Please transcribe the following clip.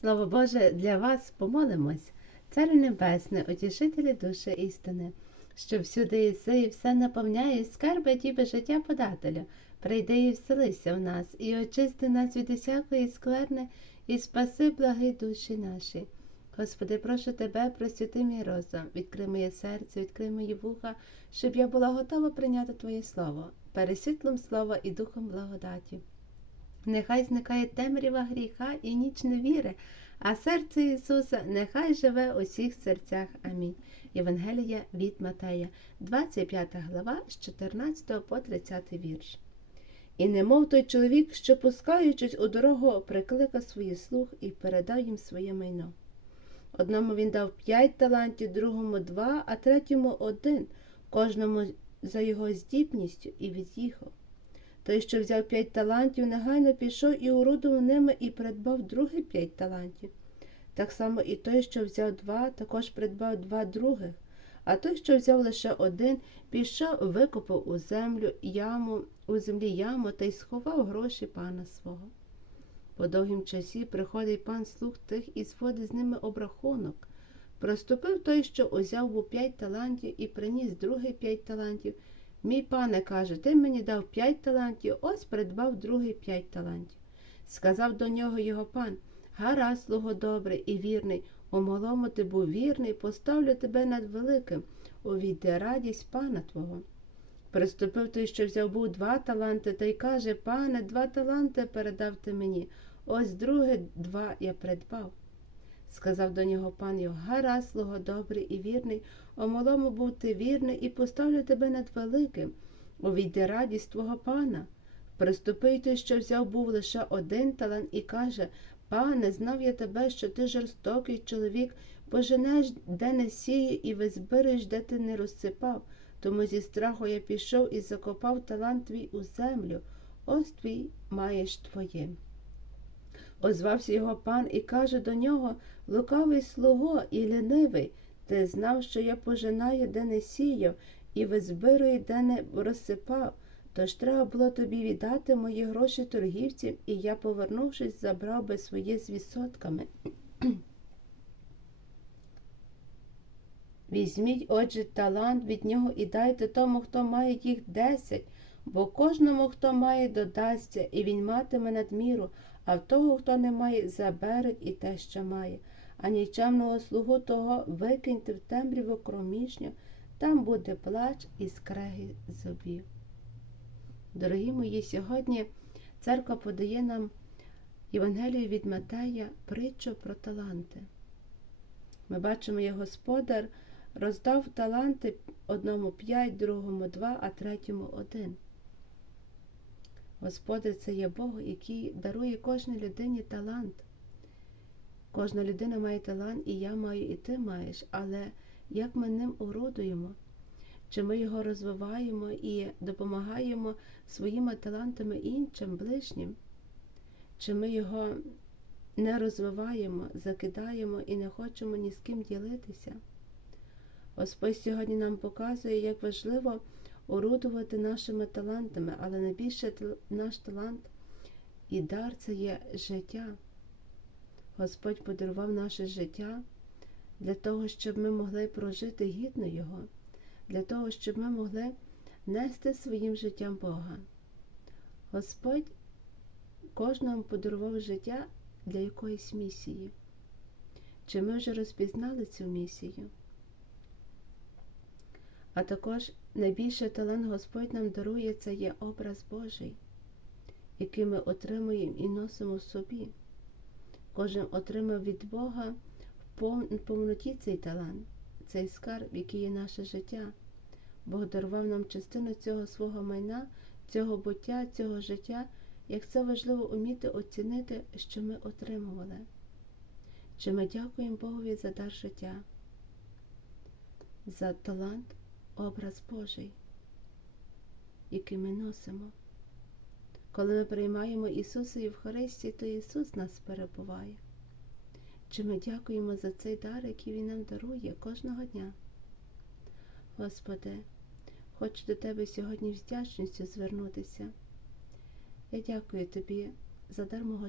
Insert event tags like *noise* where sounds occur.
Слово Боже, для вас помолимось, Царю Небесне, утішителі душі істини, що всюди єси і все наповняє, скарби тіби життя подателя. Прийди і вселися в нас, і очисти нас від усякої скверни, і спаси благи душі наші. Господи, прошу тебе, просвіти мій розум, відкрий моє серце, відкрий мої вуха, щоб я була готова прийняти Твоє Слово, пересвітлом слова і духом благодаті. Нехай зникає темрява гріха і ніч невіри, а серце Ісуса нехай живе у всіх серцях. Амінь. Євангелія від Матея, 25 глава з 14 по 30 вірш. І немов той чоловік, що, пускаючись у дорогу, прикликав свої слуг і передав їм своє майно. Одному він дав п'ять талантів, другому два, а третьому один, кожному за його здібністю і від'їхав. Той, що взяв п'ять талантів, негайно пішов і урудував ними і придбав другі п'ять талантів. Так само і той, що взяв два, також придбав два других, а той, що взяв лише один, пішов, викопав у землю яму, у землі яму та й сховав гроші пана свого. По довгім часі приходить пан слуг тих і зводить з ними обрахунок. Проступив той, що узяв був п'ять талантів і приніс другий п'ять талантів. Мій пане каже, ти мені дав п'ять талантів, ось придбав другий п'ять талантів. Сказав до нього його пан Гаразд, слуго добрий і вірний, у малому ти був вірний, поставлю тебе над великим, увійде радість пана твого. Приступив той, що взяв був два таланти, та й каже Пане, два таланти передав ти мені, ось друге два я придбав. Сказав до нього пан його, гаразд, слуго добрий і вірний, у малому був ти вірний і поставлю тебе над великим. Увійде радість твого пана. Приступив той, що взяв був лише один талант, і каже Пане, знав я тебе, що ти жорстокий чоловік, поженеш, де не сіє, і визбереш, де ти не розсипав. Тому зі страху я пішов і закопав талант твій у землю. Ось твій маєш твоє. Озвався його пан і каже до нього лукавий слуго і лінивий. Ти знав, що я пожинаю, де не сіяв, і визбирую, де не розсипав. Тож треба було тобі віддати мої гроші торгівцям, і я, повернувшись, забрав би своє з відсотками. *clears throat* Візьміть, отже, талант від нього і дайте тому, хто має їх десять, бо кожному, хто має, додасться, і він матиме надміру, а в того, хто не має, заберуть і те, що має. А нічемного слугу того викиньте в темряву кромішню, там буде плач і скреги зубів. Дорогі мої, сьогодні церква подає нам Євангелію від Матея притчу про таланти. Ми бачимо, як господар роздав таланти одному п'ять, другому два, а третьому один. Господар це є Бог, який дарує кожній людині талант. Кожна людина має талант, і я маю, і ти маєш, але як ми ним орудуємо? Чи ми його розвиваємо і допомагаємо своїми талантами іншим, ближнім? Чи ми його не розвиваємо, закидаємо і не хочемо ні з ким ділитися? Господь сьогодні нам показує, як важливо орудувати нашими талантами, але найбільше наш талант і дар це є життя. Господь подарував наше життя для того, щоб ми могли прожити гідно Його, для того, щоб ми могли нести своїм життям Бога. Господь кожному подарував життя для якоїсь місії. Чи ми вже розпізнали цю місію? А також найбільший талант Господь нам дарує це є образ Божий, який ми отримуємо і носимо в собі. Кожен отримав від Бога в повноті цей талант, цей скарб, який є наше життя. Бог дарував нам частину цього свого майна, цього буття, цього життя, як це важливо уміти оцінити, що ми отримували. Чи ми дякуємо Богові за дар життя, за талант, образ Божий, який ми носимо. Коли ми приймаємо Ісуса Євхаристії, то Ісус нас перебуває. Чи ми дякуємо за цей дар, який Він нам дарує кожного дня? Господи, хочу до Тебе сьогодні вдячністю звернутися. Я дякую Тобі за дар мого життя.